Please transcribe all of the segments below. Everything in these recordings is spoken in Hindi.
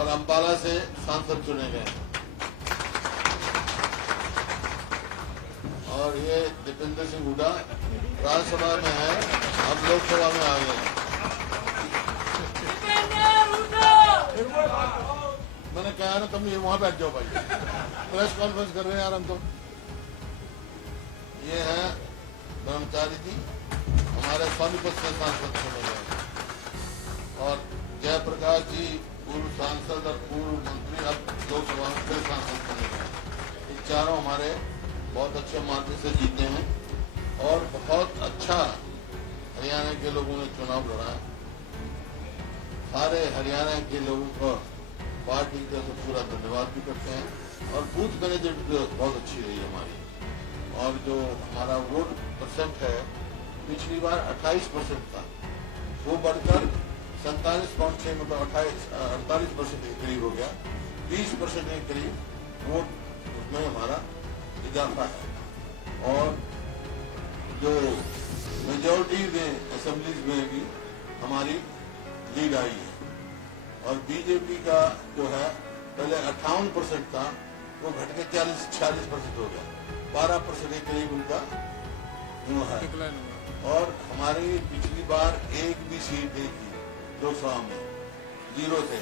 और अम्बाला से सांसद चुने गए और ये दीपेंद्र सिंह हुड्डा राज्यसभा में है, अब लोकसभा में आ गए। मैंने कहा ना तुम ये वहां बैठ जाओ भाई, प्रेस कॉन्फ्रेंस कर रहे हैं यार हम तो। ये है ब्रह्मचारी जी, हमारे सोनीपत से सांसद चुने गए और जयप्रकाश जी पूर्व सांसद और पूर्व मंत्री अब लोकसभा में फिर सांसद चुने गए। ये चारों हमारे बहुत अच्छे मार्ग से जीते हैं और बहुत अच्छा हरियाणा के लोगों ने चुनाव लड़ा है। सारे हरियाणा के लोगों को पार्टी का तो पूरा धन्यवाद भी करते हैं और बूथ मैनेजमेंट बहुत अच्छी रही हमारी। और जो हमारा वोट परसेंट है पिछली बार 28% था, वो बढ़कर 47.6 मतलब 48% के करीब हो गया। 20% के करीब वोट उसमें हमारा इजाफा है और जो मेजोरिटी में असेंबलीज में भी हमारी लीड आई है। और बीजेपी का जो है पहले 58% था, वो घट के 46% हो गया, 12% के करीब उनका वो है। और हमारी पिछली बार एक भी सीट नहीं थी लोकसभा में, 0 थे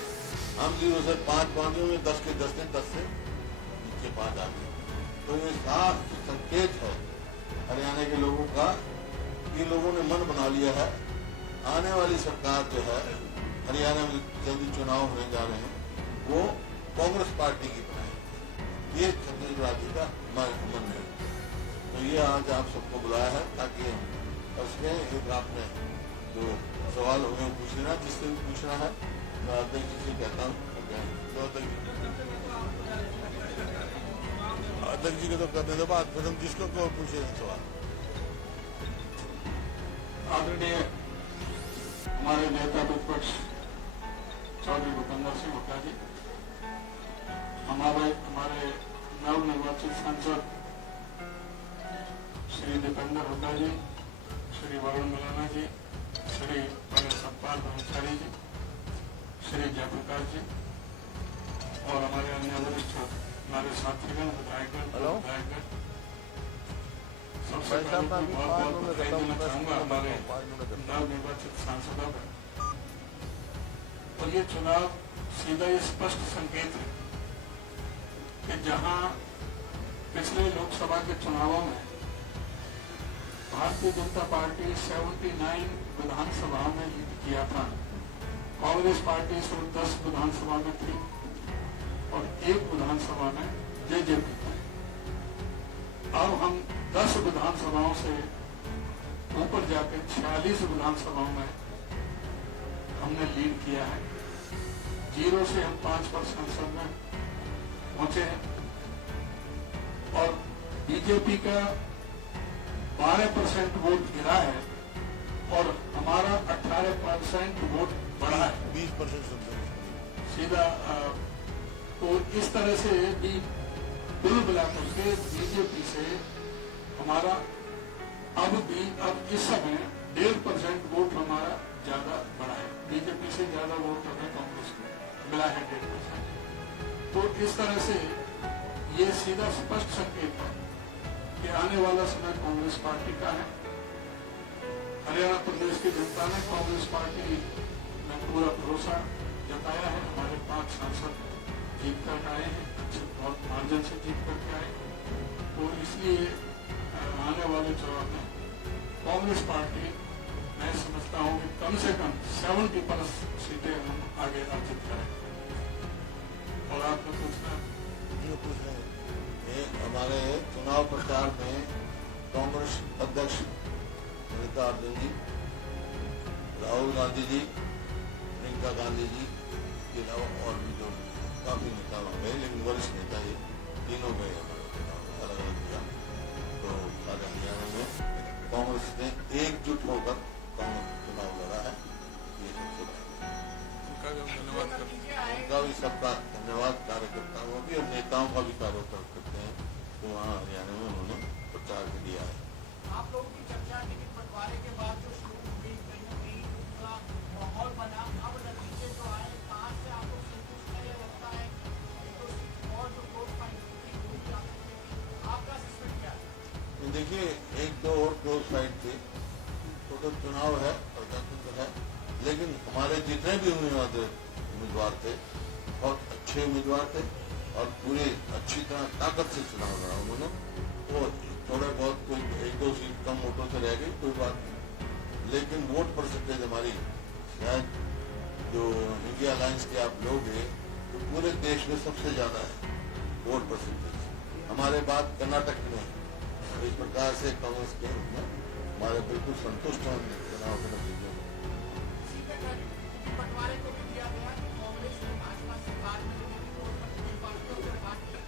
हम, 0 से 5 पहुंचे हुए, 10 के 10 दिन 10 से नीचे 5 आ गए। तो ये साफ संकेत है हरियाणा के लोगों का, ये लोगों ने मन बना लिया है आने वाली सरकार जो है हरियाणा में जल्दी चुनाव होने जा रहे हैं वो कांग्रेस पार्टी की बनाएगी। ये छत्तीसगढ़ राज्य का मन है। तो ये आज आप सबको बुलाया है ताकि उसमें एक आपने जो सवाल होंगे पूछना, जिससे भी पूछना है मैं अध्यक्ष जी से कहता हूँ। अध्यक्ष जी को तो करने के बाद फिर हम जिसको को पूछे सवाल। आदरणीय हमारे नेता विपक्ष चौधरी भूपेंद्र सिंह हुड्डा जी, हमारे नवनिर्वाचित सांसद श्री दीपेंद्र हुड्डा जी, श्री वरुण मिलाना जी, श्री सतपाल ब्रह्मचारी जी, श्री जयप्रकाश जी और हमारे अन्य वरिष्ठ हमारे साथीगण विधायकगण, सबसे पहले बहुत बहुत बधाई देना चाहूंगा हमारे नवनिर्वाचित सांसदों का। और ये चुनाव सीधा ये स्पष्ट संकेत है कि जहां पिछले लोकसभा के चुनावों में भारतीय जनता पार्टी 79 विधानसभा में जीत किया था, कांग्रेस पार्टी सिर्फ 10 विधानसभा में थी और 1 विधानसभा में जेजेपी थी। अब हम 10 विधानसभाओं से ऊपर जाकर 46 विधानसभाओं में हमने लीड किया है। 0 से हम 5% संसद में पहुंचे हैं और बीजेपी का 12% वोट गिरा है और हमारा 18% वोट बढ़ा है, 20% सीधा। तो इस तरह से भी कुल मिलाकर के बीजेपी से हमारा अब इस समय 1.5% वोट हमारा ज्यादा बढ़ा है। बीजेपी से ज्यादा वोट हमें कांग्रेस को मिला है 1.5%। तो इस तरह से ये सीधा स्पष्ट संकेत है कि आने वाला समय कांग्रेस पार्टी का है। हरियाणा प्रदेश की जनता ने कांग्रेस पार्टी में पूरा भरोसा जताया है। हमारे 5 सांसद जीत कर आए हैं, बहुत मार्जिन से जीत करके आए। तो इसलिए आने वाले चुनाव में कांग्रेस पार्टी, मैं समझता हूँ कि कम से कम 70% सीटें हम आगे अर्जित करें। और आपको पूछना हमारे चुनाव प्रचार में कांग्रेस अध्यक्ष मल्लिकार्जुन जी, राहुल गांधी जी, प्रियंका गांधी जी के अलावा और भी जो काफी नेता गए, लेकिन वरिष्ठ नेता ये तीनों गए हमारे चुनाव अलग अलग किया। तो सारे हरियाणा में कांग्रेस ने एकजुट होकर कांग्रेस चुनाव लड़ा है। ये सबसे उनका भी सबका धन्यवाद कार्यकर्ताओं का भी और नेताओं का भी कार्यकर्ता करते हैं तो वहाँ हरियाणा में उन्होंने प्रचार किया है। आप लोगों की चर्चा टिकट बंटवारे के बाद जो शुरू हुई कहीं माहौल बना, अब नतीजे जो आए, कहाँ से आप लोग संतुष्ट हैं या देखिए, एक दो और क्लोज फाइट थी, तो चुनाव है, प्रजातंत्र है, लेकिन हमारे जितने भी उम्मीदवार थे बहुत अच्छे उम्मीदवार थे और पूरे अच्छी तरह ताकत से चुनाव लड़ा उन्होंने। वो थोड़ा बहुत कोई एक दो सीट कम वोटों से रह गई, कोई बात नहीं, लेकिन वोट परसेंटेज हमारी शायद जो इंडिया अलायंस के आप लोग हैं तो पूरे देश में सबसे ज्यादा है वोट परसेंटेज, हमारे बाद कर्नाटक में। तो इस प्रकार से कांग्रेस के हमारे बिल्कुल संतुष्ट हैं चुनाव के नतीजों में। बंटवारे को भी दिया गया कि कांग्रेस ने भाजपा से बाद में पार्टियों से बात की,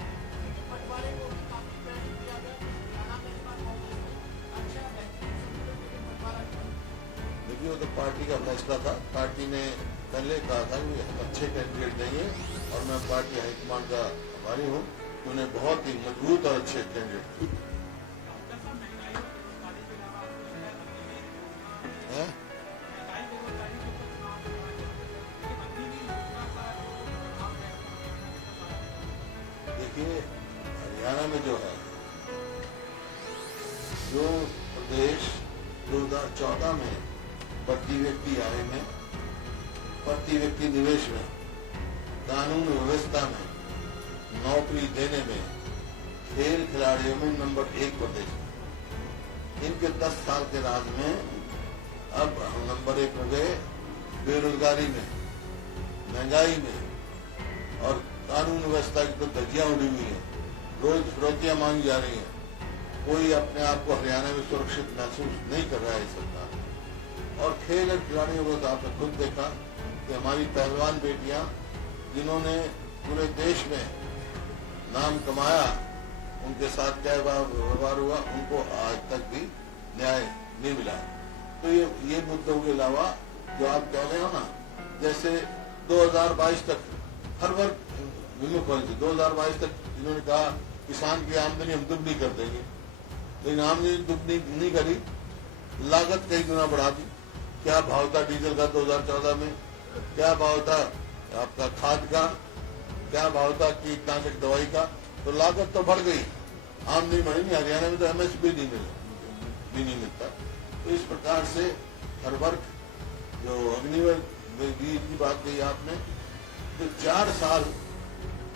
बंटवारे को भी काफी क्रेडिट दिया गया। हरियाणा में इस बार कांग्रेस ने अच्छा बेहतरीन संतुलन में बंटवारा किया। देखिए, वो तो पार्टी का फैसला था। पार्टी ने पहले कहा था कि हम अच्छे कैंडिडेट देंगे और मैं पार्टी हाईकमान का आभारी हूँ कि उन्हें बहुत ही मजबूत और अच्छे कैंडिडेट हैं। देखिए, हरियाणा में जो है, जो प्रदेश 2014 में प्रति व्यक्ति आय में, प्रति व्यक्ति निवेश में, कानून व्यवस्था में, नौकरी देने में, खेल खिलाड़ियों में नंबर 1 प्रदेश में, इनके 10 साल के राज में अब हम नंबर 1 हो गए। बेरोजगारी में, महंगाई में और कानून व्यवस्था की तो धज्जियां उड़ी हुई है, रोज फिरौतियां मांगी जा रही हैं। कोई अपने आप को हरियाणा में सुरक्षित महसूस नहीं कर रहा है सरकार। और खेल और खिलाड़ियों को तो आपने खुद देखा कि हमारी पहलवान बेटियां जिन्होंने पूरे देश में नाम कमाया, उनके साथ क्या व्यवहार हुआ, उनको आज तक भी न्याय नहीं मिला। तो ये मुद्दों के अलावा जो आप कह रहे हो ना, जैसे 2022 तक हर वर्ग विमुख हुए थे। 2022 तक इन्होंने कहा किसान की आमदनी हम दुगनी कर देंगे, लेकिन आमदनी दुगनी नहीं करी, लागत कई गुना बढ़ा दी। क्या भाव था डीजल का 2014 में, क्या भाव था आपका खाद का, क्या भाव था कीटनाशक दवाई का, तो लागत तो बढ़ गई, आमदनी बढ़ी नहीं। हरियाणा में तो एमएसपी भी नहीं मिलता। तो इस प्रकार से हर वर्ग जो अग्निवीर की बात कही आपने, तो 4 साल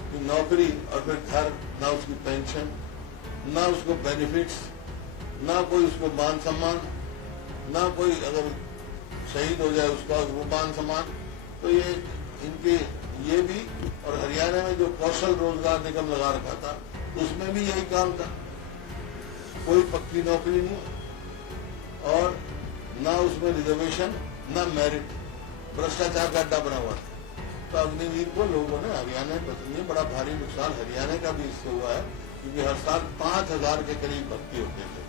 की नौकरी और फिर घर, ना उसकी पेंशन, ना उसको बेनिफिट्स, ना कोई उसको मान सम्मान, ना कोई अगर शहीद हो जाए उसका वो मान सम्मान। तो ये इनके ये भी, और हरियाणा में जो कौशल रोजगार निगम लगा रखा था उसमें भी यही काम था, कोई पक्की नौकरी नहीं और ना उसमें रिजर्वेशन, ना मेरिट, भ्रष्टाचार का अड्डा बना हुआ था। तो अग्निवीर को लोगों ने हरियाणा में बड़ा भारी नुकसान हरियाणा का भी इससे हुआ है, क्योंकि हर साल 5000 के करीब भर्ती होते थे।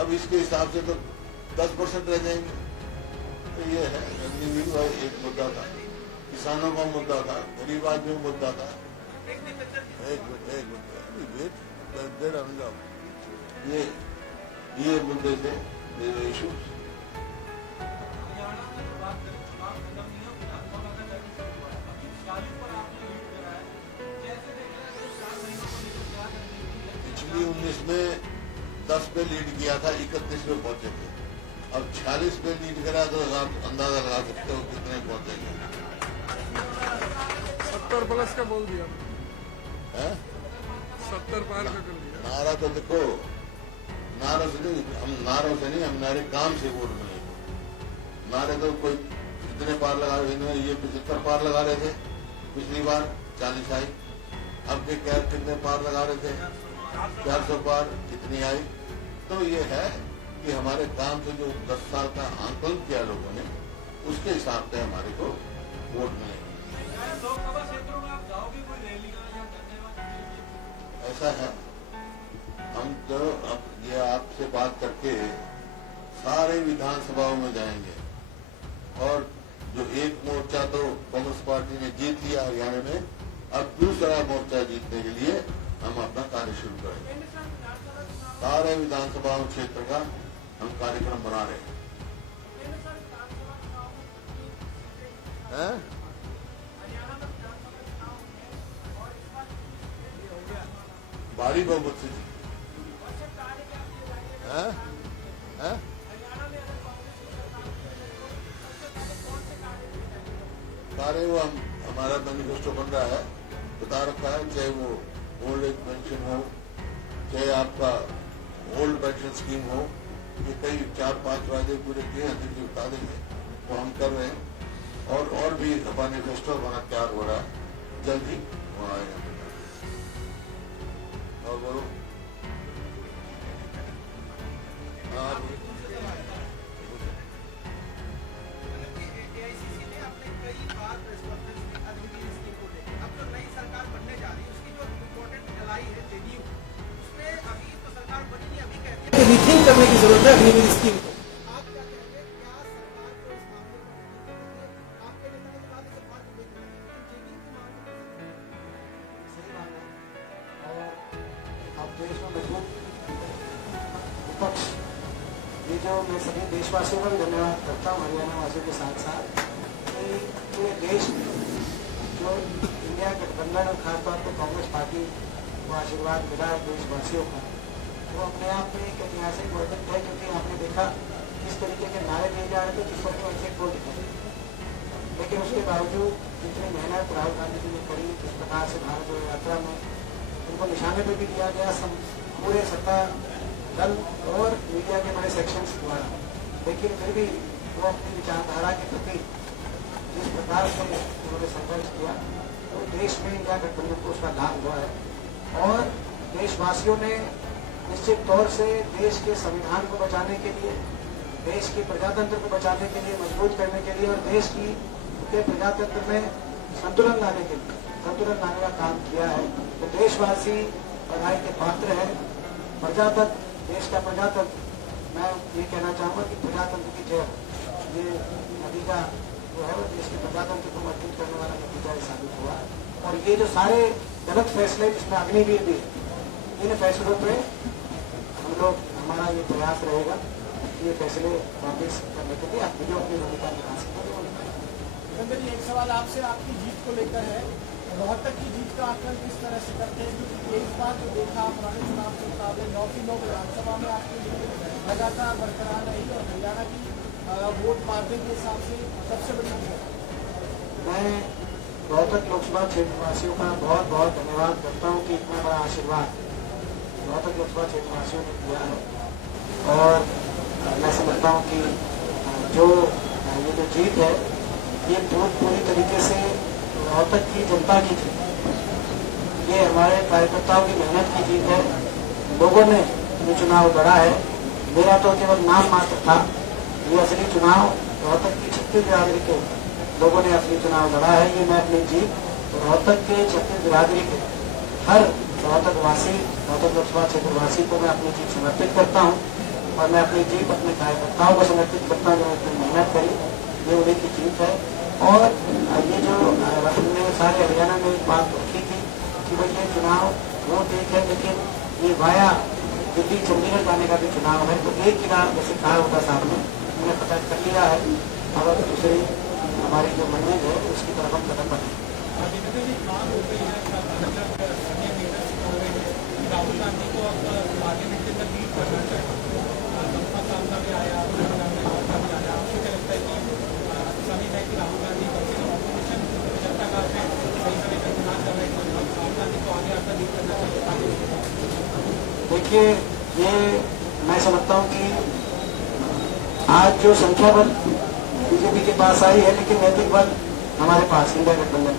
अब इसके हिसाब से तो 10% रह जाएंगे। तो ये है अग्निवीर का एक मुद्दा था, किसानों का मुद्दा था, गरीब आदमी का मुद्दा था। ये मुद्दे थे, इशू। पिछली 19 में 10 पे लीड किया था, 31 पे पहुंचे थे। अब 46 पे लीड करा तो आप अंदाजा लगा सकते हो कितने पहुंचेंगे। 70 प्लस का बोल दिया है, 70 पार का कर दिया। नारा तो देखो, नारों से नहीं, हम नारों से नहीं, हम नारे काम से वोट मिले। नारे तो कोई कितने पार लगा रहे थे, ये 75 पार लगा रहे थे पिछली बार, 40 आई। अब के क्या कितने पार लगा रहे थे, 400 पार कितनी आई। तो ये है कि हमारे काम से जो 10 साल का आंकलन किया लोगों ने, उसके हिसाब से हमारे को वोट मिले। लोकसभा क्षेत्रों में आप जाओगे कोई रैली या धन्यवाद? ऐसा है, हम तो अब ये आपसे बात करके सारे विधानसभाओं में जाएंगे और जो एक मोर्चा तो कांग्रेस पार्टी ने जीत लिया हरियाणा में, अब दूसरा मोर्चा जीतने के लिए हम अपना कार्य शुरू करेंगे। सारे विधानसभा क्षेत्र का हम कार्यक्रम बना रहे हैं। भारी बहुमत से जीते। हमारे वो हमारा मैनिफेस्टो बन रहा है, बता रखा है, चाहे वो ओल्ड एज पेंशन हो, चाहे आपका ओल्ड पेंशन स्कीम हो, ये कई 4-5 वादे पूरे किए हैं, जिनकी बता देंगे वो हम कर रहे हैं। और भी मैनिफेस्टो बना तैयार हो रहा है, जल्द ही वहाँ आएगा। और बोलो रीथिंक करने की जरूरत है अग्निवीर स्कीम को। आप क्या कहेंगे, क्या सरकार को इस मामले पर आपके नेता ने कहा कि सरकार को देखना है, लेकिन जेडीयू की मांग सही बात है। और अब देश में मजबूत विपक्ष, ये जो मैं सभी देशवासियों का भी धन्यवाद करता हूँ, हरियाणा वासियों के साथ साथ, कि पूरे देश में जो इंडिया गठबंधन और खासतौर पर कांग्रेस पार्टी को आशीर्वाद मिला है देशवासियों का, वो अपने आप में एक ऐतिहासिक वर्धन है। क्योंकि आपने देखा किस तरीके के नारे दिए जा रहे थे, जिस वक्त एग्जिट पोल दिखा, लेकिन उसके बावजूद जितनी मेहनत राहुल गांधी जी ने करी, किस प्रकार से भारत जोड़ो यात्रा में उनको निशाने पर भी दिया गया पूरे सत्ता दल और मीडिया के बड़े सेक्शंस द्वारा, लेकिन फिर भी वो अपनी विचारधारा के प्रति जिस प्रकार से उन्होंने संघर्ष किया, तो देश में इंडिया गठबंधन को उसका लाभ हुआ है। और देशवासियों ने निश्चित तौर से देश के संविधान को बचाने के लिए, देश के प्रजातंत्र को बचाने के लिए, मजबूत करने के लिए और देश के प्रजातंत्र में संतुलन लाने के लिए, संतुलन लाने का काम किया है। तो देशवासी बधाई के पात्र है। प्रजातंत्र, देश का प्रजातंत्र, मैं ये कहना चाहूँगा कि प्रजातंत्र की जय, ये नतीजा जो है वो देश के प्रजातंत्र को मजबूत करने वाला नतीजा साबित हुआ। और ये जो सारे गलत फैसले जिसमें अग्निवीर भी, इन फैसलों पे हम लोग, हमारा ये प्रयास रहेगा ये फैसले वापिस करने के लिए अपनी जो अपनी भूमिका निभा सकें। एक सवाल आपसे आपकी जीत को लेकर है, रोहतक की जीत का आकलन किस तरह से करते हैं? क्योंकि एक बार जो देखा पुराने चुनाव के मुकाबले 9 की 9 विधानसभा में आपकी जीत लगातार बरकरार रही और हरियाणा की वोट मार्जिन के हिसाब से सबसे बड़ी जीत। मैं रोहतक लोकसभा क्षेत्रवासियों का बहुत बहुत धन्यवाद करता हूँ कि इतना बड़ा आशीर्वाद रोहतक लोकसभा क्षेत्रवासियों ने दिया है। और मैं समझता हूँ कि जो ये जो जीत है ये पूरी तरीके से रोहतक की जनता की जीत, ये हमारे कार्यकर्ताओं की मेहनत की जीत है। लोगों ने ये चुनाव लड़ा है, मेरा तो केवल नाम मात्र था, ये असली चुनाव रोहतक की 36 बिरादरी के लोगों ने असली चुनाव लड़ा है। ये मैं अपनी जीत रोहतक के 36 बिरादरी के हर रोहतक वासी, रोहतक लोकसभा क्षेत्रवासी को मैं अपनी जीत समर्पित करता हूँ। और मैं अपनी जीत अपने कार्यकर्ताओं को समर्पित करता हूँ, जो इतनी मेहनत करी, ये उन्हीं की जीत है। और ये जो हमने सारे हरियाणा में एक बात रखी थी कि भाई ये चुनाव वोट एक है, लेकिन ये वाया दिल्ली चंडीगढ़ जाने का भी चुनाव है। तो एक चुनाव जैसे कहा होगा साहब ने, हमने पता कर लिया है, और दूसरी हमारी जो मंजिल है उसकी तरफ हम कदम बढ़े। राहुल गांधी को अब पार्लियामेंट के अंदर लीड करना चाहिए, साहब का भी आया, आपको क्या लगता है कि समय है कि राहुल गांधी कम से कम ऑपोजिशन जनता का सही समय पर चुनाव कर रहे हैं, राहुल गांधी को आगे आकर लीड करना चाहिए? देखिए, ये मैं समझता हूँ कि आज जो संख्या बल बीजेपी के पास आई है, लेकिन नैतिक बल हमारे पास इंडिया गठबंधन,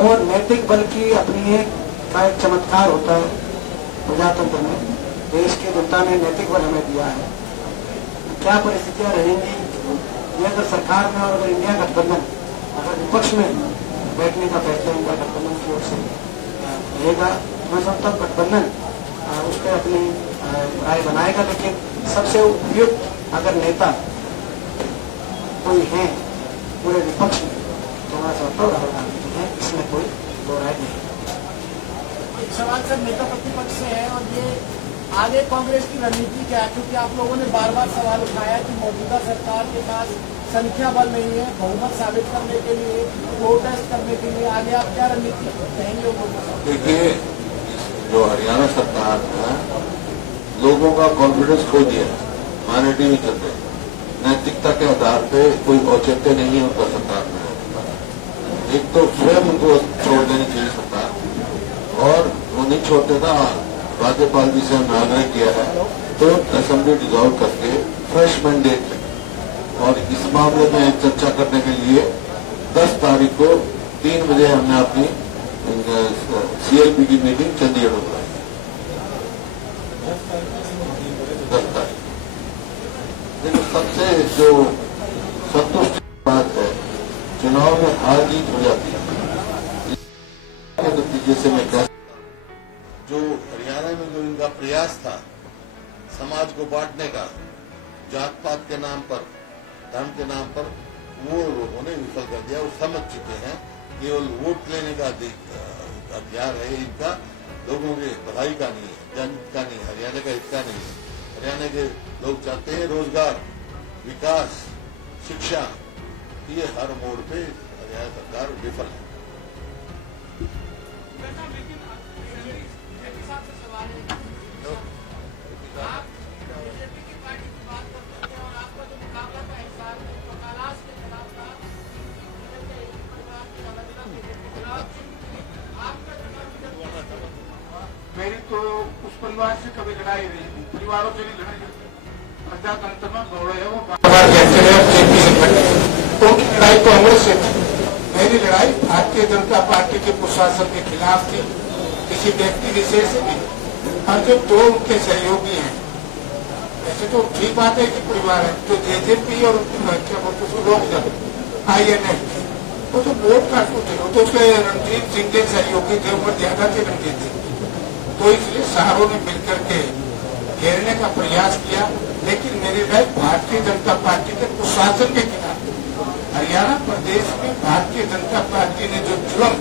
और नैतिक बल की अपनी एक चमत्कार होता है प्रजातंत्र में। देश की जनता ने नैतिक बल हमें दिया है। क्या परिस्थितियां रहेंगी ये अगर सरकार में और अगर इंडिया गठबंधन अगर विपक्ष में बैठने का फैसला इंडिया गठबंधन की ओर से रहेगा, मैं समझता हूँ गठबंधन उस पर अपनी राय बनाएगा। लेकिन सबसे उपयुक्त अगर नेता कोई है पूरे विपक्ष में, तो मैं समझता हूँ राहुल गांधी जी हैं, इसमें कोई दो राय नहीं। एक सवाल सर नेता प्रतिपक्ष से है, और ये आगे कांग्रेस की रणनीति क्या है? क्योंकि आप लोगों ने बार बार सवाल उठाया कि मौजूदा सरकार के पास संख्या बल नहीं है बहुमत साबित करने के लिए, प्रोटेस्ट करने के लिए, आगे आप क्या रणनीति कहेंगे लोगों को? देखिए, जो हरियाणा सरकार है लोगों का कॉन्फिडेंस खो दिया, माइनॉरिटी में चल रहे, नैतिकता के आधार पे कोई औचित्य नहीं है उनका सरकार में। एक तो स्वयं उनको छोड़ देनी चाहिए सरकार, और वो नहीं छोड़ते ना, राज्यपाल जी से हमने आग्रह किया है तो असेंबली डिसॉल्व करके फ्रेश मैंडेट और इस मामले में चर्चा करने के लिए 10 तारीख को 3 बजे हमने अपनी CLP की मीटिंग चंडीगढ़ में बुलाई। 10 तारीख। लेकिन सबसे जो संतुष्ट बात है, चुनाव में हार जीत हो जाती है, इसके नतीजे से मैं कह जो हरियाणा में जो इनका प्रयास था समाज को बांटने का, जात पात के नाम पर, धर्म के नाम पर, वो लोगों ने विफल कर दिया। वो समझ चुके हैं केवल वोट लेने का अधिकार है इनका, लोगों के भलाई का नहीं है, जन का नहीं, हरियाणा का हित का नहीं है। हरियाणा के लोग चाहते हैं रोजगार, विकास, शिक्षा, ये हर मोड़ पे हरियाणा सरकार विफल है। आप बीजेपी की पार्टी की बात करते हैं और आपका जो मुकाबला था हिसार में जो कैलाश के खिलाफ था, मेरी तो उस परिवार से कभी लड़ाई नहीं हुई, परिवारों से नहीं लड़ाई होती। प्रजातंत्र में दौड़े है वो उनकी लड़ाई कांग्रेस से थी, मेरी लड़ाई भारतीय जनता पार्टी के प्रशासन के खिलाफ थी, किसी व्यक्ति विशेष से नहीं। और जो 2 उनके सहयोगी हैं, ऐसे तो ठीक बात है कि परिवार है, जो JJP और क्या बोलते उसको लोकदल INF, वो तो वोट काटू थे, वो तो उसके रणजीत सिंह के सहयोगी थे, उम्र ज्यादा थे रणजीत सिंह, तो इसलिए सारों ने मिलकर के घेरने का प्रयास किया। लेकिन मेरी राय भारतीय जनता पार्टी के प्रशासन के खिलाफ, हरियाणा प्रदेश में भारतीय जनता पार्टी ने जो जुल्म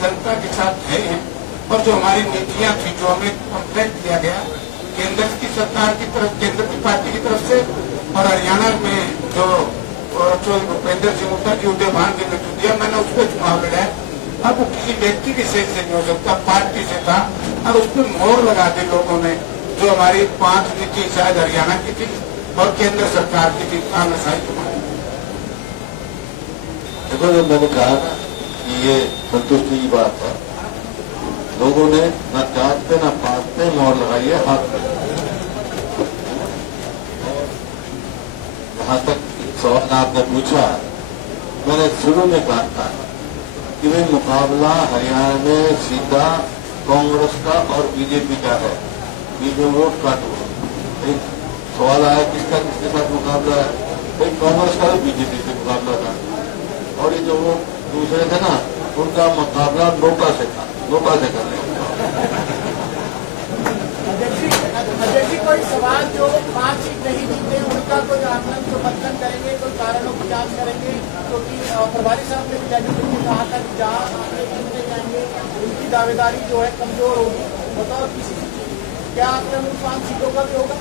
जनता के साथ है और जो हमारी नीतियां थी, जो हमें कॉन्ट्रैक्ट दिया गया केंद्र की सरकार की तरफ, केंद्र की पार्टी की तरफ से, और हरियाणा में जो भूपेंद्र सिंह हुड्डा जी उदयभान जी ने जो दिया, मैंने उस पर चुनाव लड़ा है। अब वो किसी व्यक्ति विशेष से नहीं हो सकता, पार्टी से था, और उस पर मोहर लगा दी लोगों ने, जो हमारी 5 नीति शायद हरियाणा की थी और केंद्र सरकार की थी, कांग्रेस आई चुनाव। देखो, जब मैंने कहा ना कि ये संतुष्टि की बात है, लोगों ने न जात पे न पात पे मोहर लगाई है, हाथ पे। जहां तक सवाल आपने पूछा, मैंने शुरू में कहा था कि भाई मुकाबला हरियाणा में सीधा कांग्रेस का और बीजेपी का है, ये जो वोट काटो। एक सवाल आया किसका किसके साथ मुकाबला है, भाई कांग्रेस का और बीजेपी से मुकाबला था, और ये जो वो दूसरे थे ना, उनका मुकाबला नोटा से था, नोटा से कर रहे। अजय जी, कोई सवाल जो 5 सीट नहीं जीते उनका कोई आकलन जो मतलन करेंगे, कोई कारणों की जांच करेंगे, क्योंकि प्रभारी साहब ने भी डेलीगेट में कहा था कि जहाँ आगे जीतने जाएंगे उनकी दावेदारी जो है कमजोर होगी। बताओ किसी क्या आकलन उन 5 सीटों का भी होगा?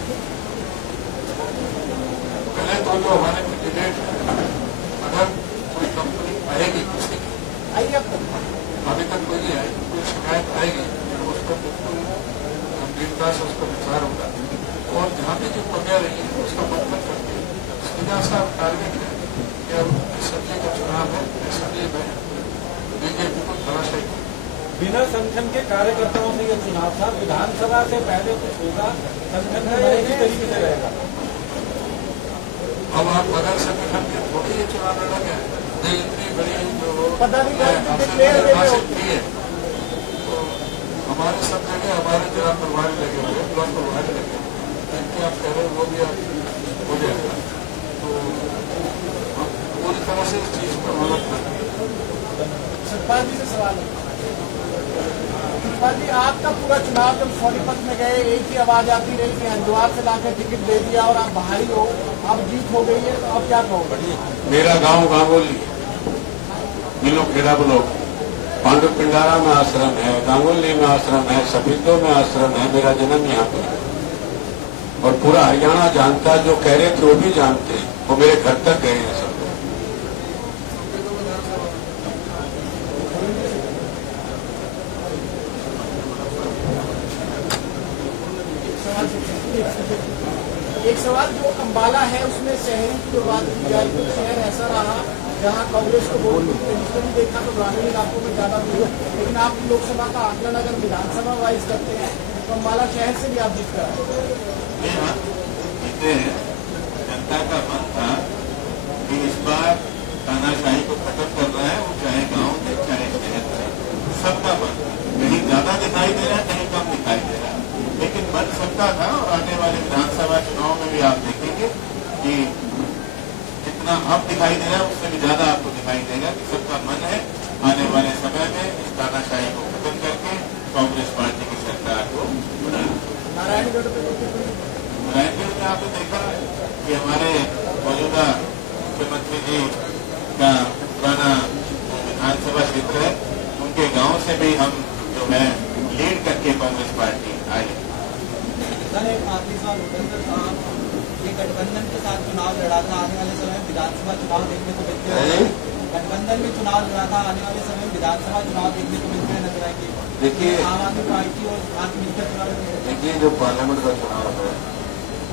पहले तो जो हमारे कैंडिडेट, अगर कोई कंपनी आएगी किसी की, आइए अभी तक कोई नहीं आई, कोई शिकायत आएगी, उसको बिल्कुल गंभीरता से उसका विचार होगा, और जहाँ भी जो पकड़ रही है उसका मतदान करके सीधा सा टारगेट है कि अब सब्जी का चुनाव है, इसलिए मैं बीजेपी को धराशायी। बिना संगठन के कार्यकर्ताओं से यह चुनाव था, विधानसभा से पहले कुछ होगा, संगठन का इसी तरीके से रहेगा। अब आप बगैर संगठन के थोड़ी ये चुनाव लड़ा गया, इतनी बड़ी जो है तो हमारे सब जगह हमारे जिला प्रभारी लगे हुए, ब्लॉक प्रभारी लगे हुए, जिनके आप कह रहे हो वो भी आप हो जाएगा। तो हम पूरी तरह से इस चीज पर मदद करेंगे। सतपाल जी से सवाल है, सतपाल जी, आपका पूरा चुनाव जब सोनीपत में गए एक ही आवाज आती रही कि हरिद्वार से लाकर टिकट दे दिया और आप बाहरी हो, अब जीत हो गई है, तो अब क्या कहोगे? मेरा गांव गांगोली, मिलो खेड़ा ब्लॉक, पांडु पिंडारा में आश्रम है, गांगुली में आश्रम है, सफीदों में आश्रम है, मेरा जन्म यहाँ पे है। और पूरा हरियाणा जानता है, जो कह रहे थे वो भी जानते हैं, वो मेरे घर तक गए हैं सब लोग। एक सवाल जो अंबाला है उसमें शहरी की जो बात की जाए तो शहर ऐसा रहा जहाँ कांग्रेस को वोट मिलते हैं, इसमें भी देखा तो ग्रामीण इलाकों में ज़्यादा मिले, लेकिन आप लोकसभा का आकलन अगर विधानसभा वाइज करते हैं तो अम्बाला शहर से भी आप जीत कर आए। जीते हैं। जनता का मन था कि इस बार तानाशाही को खत्म करना है, वो चाहे गांव में चाहे शहर में, सबका मन कहीं ज्यादा दिखाई दे रहा है, कहीं कम दिखाई दे रहा है, लेकिन मन सबका था। और आने वाले विधानसभा चुनाव में भी आप देखेंगे कि जितना अब दिखाई दे रहा है उससे भी ज्यादा आपको दिखाई देगा कि सबका मन है आने वाले समय में इस तानाशाही को खत्म करके कांग्रेस पार्टी की सरकार को बनाना। नारायणगढ़ में आपने देखा कि हमारे मौजूदा मुख्यमंत्री जी का पुराना विधानसभा क्षेत्र है, उनके गांव से भी हम जो है लीड करके कांग्रेस पार्टी आई। आखिरी सवाल भूपेंद्र साहब, ये गठबंधन के साथ चुनाव लड़ा था, आने वाले समय में विधानसभा चुनाव देखने को मिलते हैं। गठबंधन में चुनाव लड़ा था, आने वाले समय में विधानसभा चुनाव देखने को मिलते हैं नजर आएंगे। देखिए आम आदमी पार्टी और आप मिलकर चुनाव लड़ेंगे। देखिए जो पार्लियामेंट का चुनाव है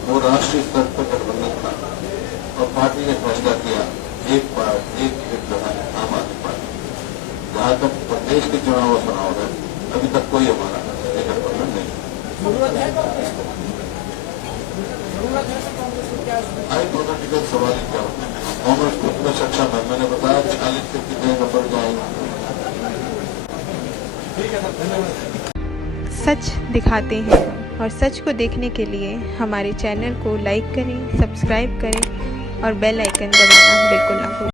वो राष्ट्रीय स्तर पर गठबंधन था और पार्टी ने फैसला किया एक टिकट जो है आम आदमी पार्टी। जहाँ तक प्रदेश के चुनाव का चुनाव है अभी तक कोई हमारा गठबंधन नहीं। जरूरत है कांग्रेस को, जरूरत है कांग्रेस को क्या? आई टिकट सवाल ही क्या होता है? कांग्रेस को इतना सक्षम है, मैंने बताया 40 से कितने नंबर जाएंगे। ठीक है सर, धन्यवाद। सच दिखाते हैं और सच को देखने के लिए हमारे चैनल को लाइक करें, सब्सक्राइब करें और बेल आइकन दबाना बिल्कुल ना भूलें।